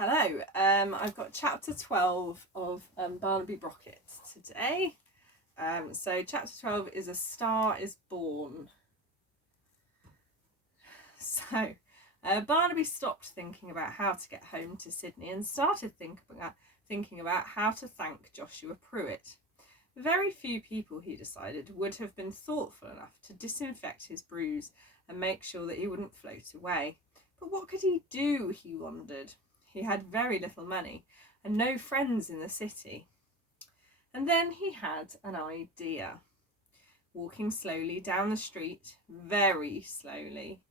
Hello, I've got chapter 12 of Barnaby Brocket today. So chapter 12 is A Star is Born. So Barnaby stopped thinking about how to get home to Sydney and started thinking about how to thank Joshua Pruitt. Very few people, he decided, would have been thoughtful enough to disinfect his bruise and make sure that he wouldn't float away. But what could he do, he wondered. He had very little money and no friends in the city. And then he had an idea. Walking slowly down the street, very slowly,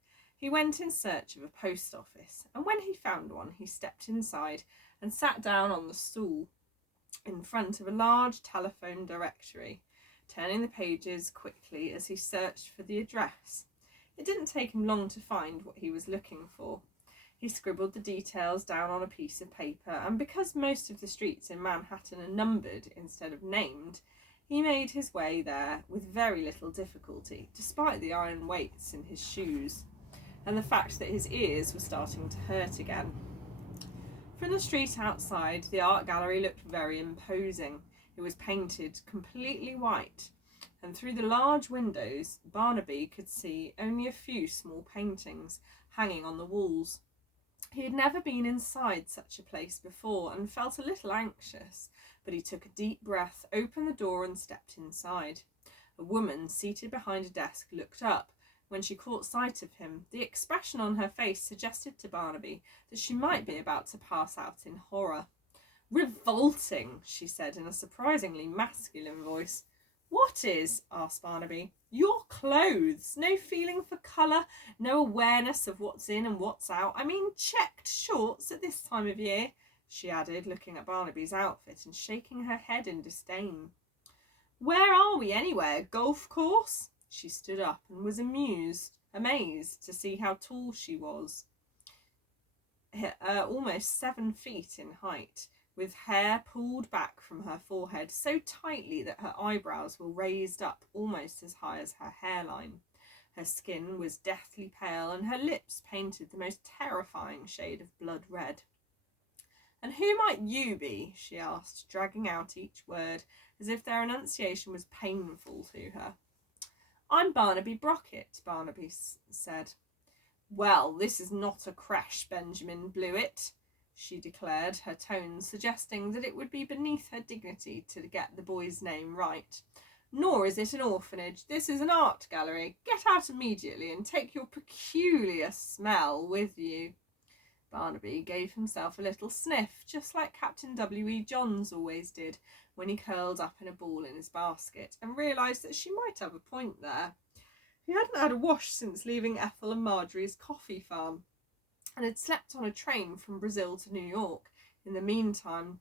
he went in search of a post office, and when he found one, he stepped inside and sat down on the stool in front of a large telephone directory, turning the pages quickly as he searched for the address. It didn't take him long to find what he was looking for. He scribbled the details down on a piece of paper, and because most of the streets in Manhattan are numbered instead of named, he made his way there with very little difficulty, despite the iron weights in his shoes, and the fact that his ears were starting to hurt again. From the street outside, the art gallery looked very imposing. It was painted completely white, and through the large windows, Barnaby could see only a few small paintings hanging on the walls. He had never been inside such a place before and felt a little anxious, but he took a deep breath, opened the door and stepped inside. A woman seated behind a desk looked up when she caught sight of him. The expression on her face suggested to Barnaby that she might be about to pass out in horror. "Revolting," she said in a surprisingly masculine voice. "What is?" asked Barnaby. "Your clothes. No feeling for colour, no awareness of what's in and what's out. I mean checked shorts at this time of year," she added, looking at Barnaby's outfit and shaking her head in disdain. "Where are we anyway? A golf course?" She stood up and was amazed to see how tall she was. Almost 7 feet in height, with hair pulled back from her forehead so tightly that her eyebrows were raised up almost as high as her hairline. Her skin was deathly pale and her lips painted the most terrifying shade of blood red. "And who might you be?" she asked, dragging out each word as if their enunciation was painful to her. "I'm Barnaby Brocket," Barnaby said. "Well, this is not a creche, Benjamin Blewett," she declared, her tone suggesting that it would be beneath her dignity to get the boy's name right. "Nor is it an orphanage. This is an art gallery. Get out immediately and take your peculiar smell with you." Barnaby gave himself a little sniff, just like Captain W.E. Johns always did when he curled up in a ball in his basket, and realised that she might have a point there. He hadn't had a wash since leaving Ethel and Marjorie's coffee farm, and had slept on a train from Brazil to New York in the meantime.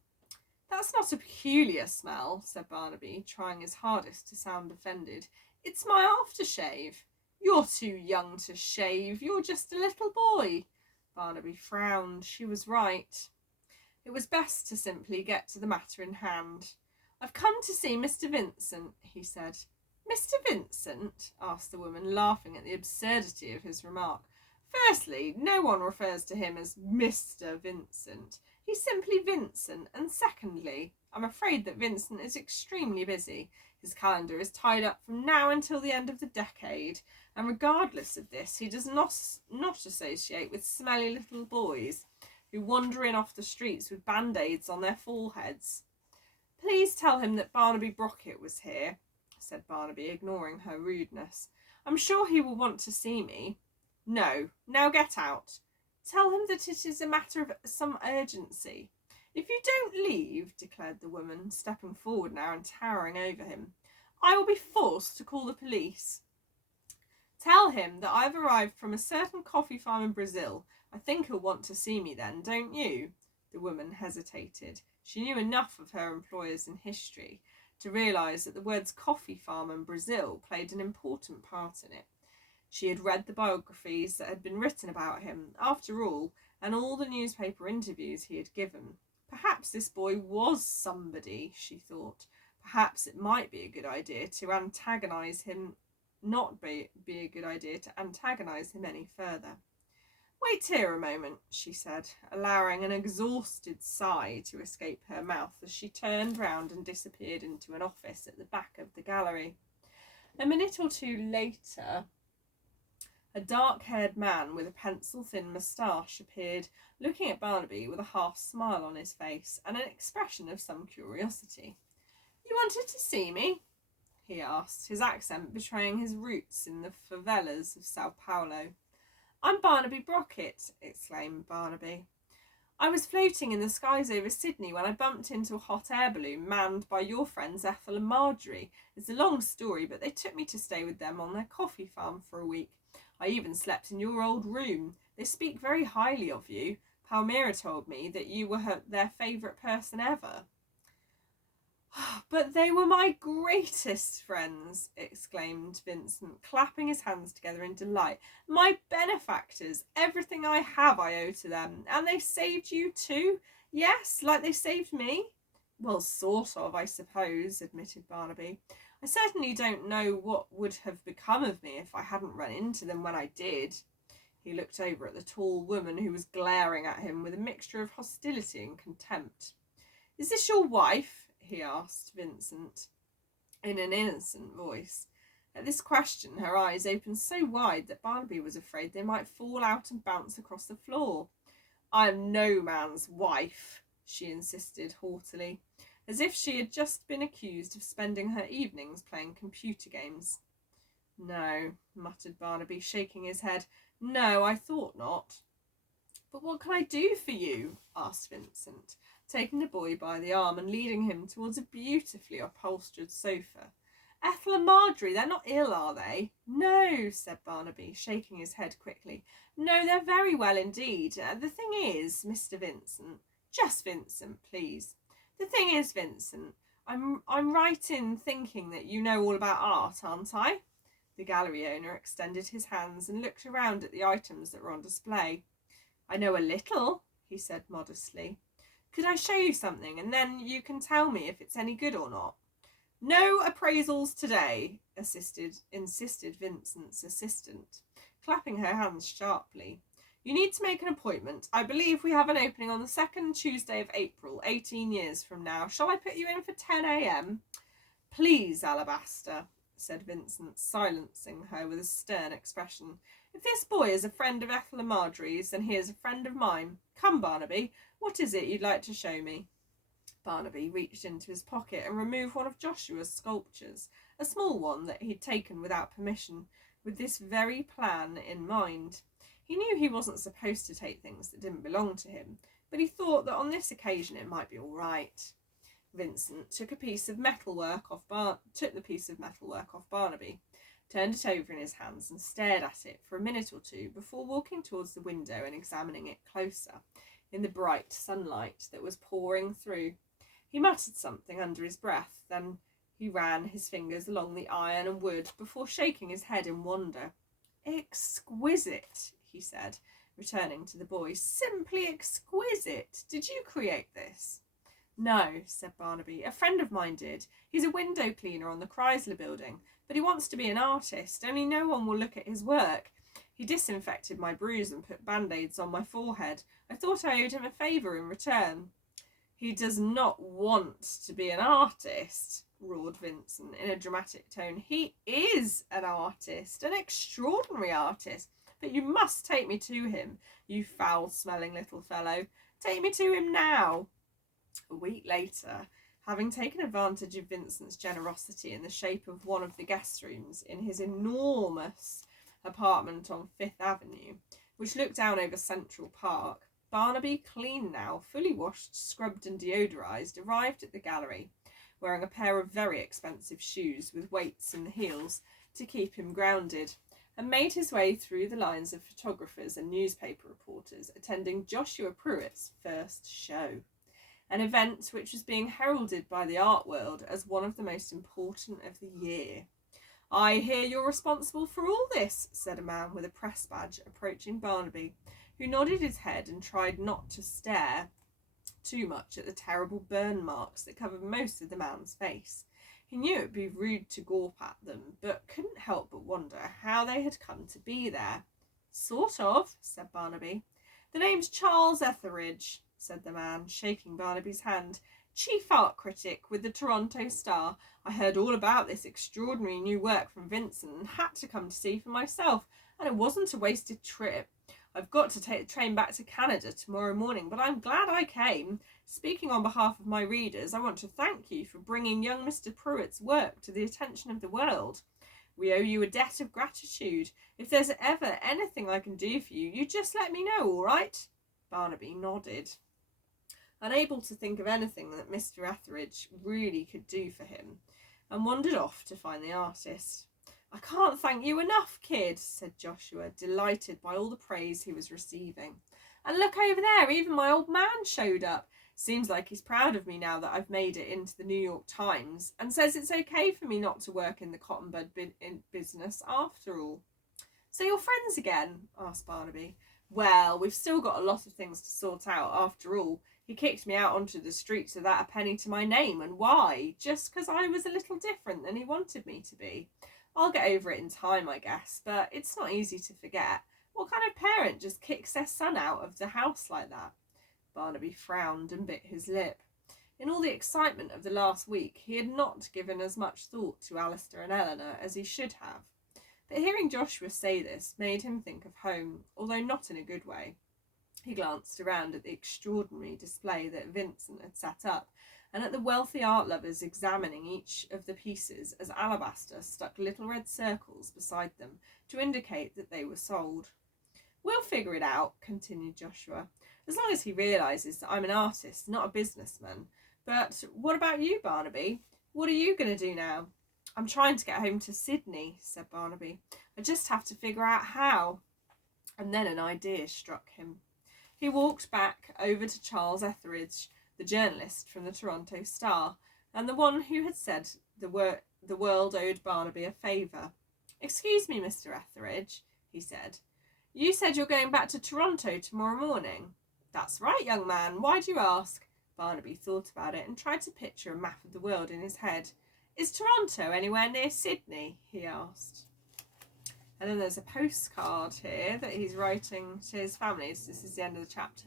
"That's not a peculiar smell," said Barnaby, trying his hardest to sound offended. "It's my aftershave." "You're too young to shave. You're just a little boy." Barnaby frowned. She was right. It was best to simply get to the matter in hand. "I've come to see Mr. Vincent," he said. "Mr. Vincent?" asked the woman, laughing at the absurdity of his remark. "Firstly, no one refers to him as Mr. Vincent. He's simply Vincent. And secondly, I'm afraid that Vincent is extremely busy. His calendar is tied up from now until the end of the decade, and regardless of this, he does not associate with smelly little boys who wander in off the streets with band-aids on their foreheads." "Please tell him that Barnaby Brocket was here," said Barnaby, ignoring her rudeness. "I'm sure he will want to see me." "No. Now get out." "Tell him that it is a matter of some urgency." "If you don't leave," declared the woman, stepping forward now and towering over him, "I will be forced to call the police." "Tell him that I've arrived from a certain coffee farm in Brazil. I think he'll want to see me then, don't you?" The woman hesitated. She knew enough of her employers in history to realise that the words coffee farm and Brazil played an important part in it. She had read the biographies that had been written about him, after all, and all the newspaper interviews he had given. Perhaps this boy was somebody, she thought. Perhaps it might be a good idea to antagonise him, not be a good idea to antagonise him any further. Wait here a moment, she said, allowing an exhausted sigh to escape her mouth as she turned round and disappeared into an office at the back of the gallery. A minute or two later, a dark-haired man with a pencil-thin moustache appeared, looking at Barnaby with a half-smile on his face and an expression of some curiosity. "You wanted to see me?" he asked, his accent betraying his roots in the favelas of Sao Paulo. "I'm Barnaby Brocket," exclaimed Barnaby. "I was floating in the skies over Sydney when I bumped into a hot air balloon manned by your friends Ethel and Marjorie. It's a long story, but they took me to stay with them on their coffee farm for a week. I even slept in your old room. They speak very highly of you. Palmyra told me that you were their favourite person ever." "But they were my greatest friends," exclaimed Vincent, clapping his hands together in delight. "My benefactors. Everything I have I owe to them. And they saved you too? Yes, like they saved me?" "Well, sort of, I suppose," admitted Barnaby. "I certainly don't know what would have become of me if I hadn't run into them when I did." He looked over at the tall woman who was glaring at him with a mixture of hostility and contempt. "Is this your wife?" he asked Vincent in an innocent voice. At this question her eyes opened so wide that Barnaby was afraid they might fall out and bounce across the floor. "I am no man's wife," she insisted haughtily, as if she had just been accused of spending her evenings playing computer games. "No," muttered Barnaby, shaking his head. "No, I thought not." "But what can I do for you?" asked Vincent, taking the boy by the arm and leading him towards a beautifully upholstered sofa. "Ethel and Marjorie, they're not ill, are they?" "No," said Barnaby, shaking his head quickly. "No, they're very well indeed. The thing is, Mr. Vincent—" "Just Vincent, please." "The thing is, Vincent, I'm right in thinking that you know all about art, aren't I?" The gallery owner extended his hands and looked around at the items that were on display. "I know a little," he said modestly. "Could I show you something, and then you can tell me if it's any good or not?" "No appraisals today," insisted Vincent's assistant, clapping her hands sharply. "You need to make an appointment. I believe we have an opening on the 2nd Tuesday of April, 18 years from now. Shall I put you in for 10 a.m? "Please, Alabaster," said Vincent, silencing her with a stern expression. "If this boy is a friend of Ethel and Marjorie's, then he is a friend of mine. Come, Barnaby, what is it you'd like to show me?" Barnaby reached into his pocket and removed one of Joshua's sculptures, a small one that he'd taken without permission, with this very plan in mind. He knew he wasn't supposed to take things that didn't belong to him, but he thought that on this occasion it might be all right. Vincent took the piece of metalwork off Barnaby, turned it over in his hands and stared at it for a minute or two before walking towards the window and examining it closer in the bright sunlight that was pouring through. He muttered something under his breath, then he ran his fingers along the iron and wood before shaking his head in wonder. "Exquisite," he said, returning to the boy. "Simply exquisite. Did you create this?" "No," said Barnaby. "A friend of mine did. He's a window cleaner on the Chrysler building, but he wants to be an artist, only no one will look at his work. He disinfected my bruise and put band-aids on my forehead. I thought I owed him a favour in return." "He does not want to be an artist," roared Vincent in a dramatic tone. "He is an artist, an extraordinary artist. But you must take me to him, you foul-smelling little fellow. Take me to him now." A week later, having taken advantage of Vincent's generosity in the shape of one of the guest rooms in his enormous apartment on 5th Avenue, which looked down over Central Park, Barnaby, clean now, fully washed, scrubbed and deodorised, arrived at the gallery, wearing a pair of very expensive shoes with weights in the heels to keep him grounded, and made his way through the lines of photographers and newspaper reporters attending Joshua Pruitt's first show, an event which was being heralded by the art world as one of the most important of the year. "I hear you're responsible for all this," said a man with a press badge, approaching Barnaby, who nodded his head and tried not to stare too much at the terrible burn marks that covered most of the man's face. He knew it would be rude to gawp at them, but couldn't help but wonder how they had come to be there. Sort of, said Barnaby. The name's Charles Etheridge, said the man, shaking Barnaby's hand. Chief art critic with the Toronto Star. I heard all about this extraordinary new work from Vincent and had to come to see for myself, and it wasn't a wasted trip. I've got to take the train back to Canada tomorrow morning, but I'm glad I came. Speaking on behalf of my readers, I want to thank you for bringing young Mr. Pruitt's work to the attention of the world. We owe you a debt of gratitude. If there's ever anything I can do for you, you just let me know, all right? Barnaby nodded, unable to think of anything that Mr. Etheridge really could do for him, and wandered off to find the artist. I can't thank you enough, kid, said Joshua, delighted by all the praise he was receiving. And look over there, even my old man showed up. Seems like he's proud of me now that I've made it into the New York Times, and says it's okay for me not to work in the cotton bud business after all. So you're friends again? Asked Barnaby. Well, we've still got a lot of things to sort out after all. He kicked me out onto the streets without a penny to my name, and why? Just because I was a little different than he wanted me to be. I'll get over it in time, I guess, but it's not easy to forget. What kind of parent just kicks their son out of the house like that? Barnaby frowned and bit his lip. In all the excitement of the last week, he had not given as much thought to Alistair and Eleanor as he should have. But hearing Joshua say this made him think of home, although not in a good way. He glanced around at the extraordinary display that Vincent had set up, and at the wealthy art lovers examining each of the pieces as Alabaster stuck little red circles beside them to indicate that they were sold. We'll figure it out, continued Joshua, as long as he realises that I'm an artist, not a businessman. But what about you, Barnaby? What are you going to do now? I'm trying to get home to Sydney, said Barnaby. I just have to figure out how. And then an idea struck him. He walked back over to Charles Etheridge, the journalist from the Toronto Star, and the one who had said the world owed Barnaby a favour. Excuse me, Mr. Etheridge, he said. You said you're going back to Toronto tomorrow morning. That's right, young man. Why do you ask? Barnaby thought about it and tried to picture a map of the world in his head. Is Toronto anywhere near Sydney? He asked. And then there's a postcard here that he's writing to his family. This is the end of the chapter.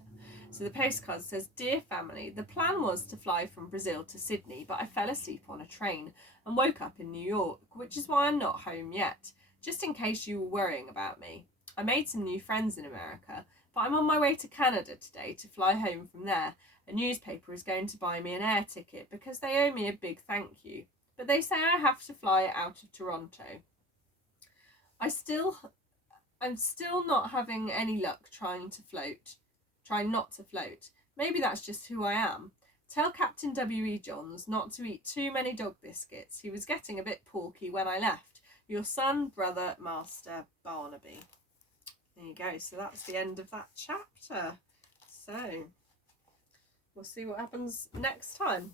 So the postcard says, Dear family, the plan was to fly from Brazil to Sydney, but I fell asleep on a train and woke up in New York, which is why I'm not home yet, just in case you were worrying about me. I made some new friends in America, but I'm on my way to Canada today to fly home from there. A newspaper is going to buy me an air ticket because they owe me a big thank you, but they say I have to fly out of Toronto. I'm still not having any luck trying not to float. Maybe that's just who I am. Tell Captain W.E. Johns not to eat too many dog biscuits. He was getting a bit porky when I left. Your son, brother, Master Barnaby. There you go. So that's the end of that chapter. So we'll see what happens next time.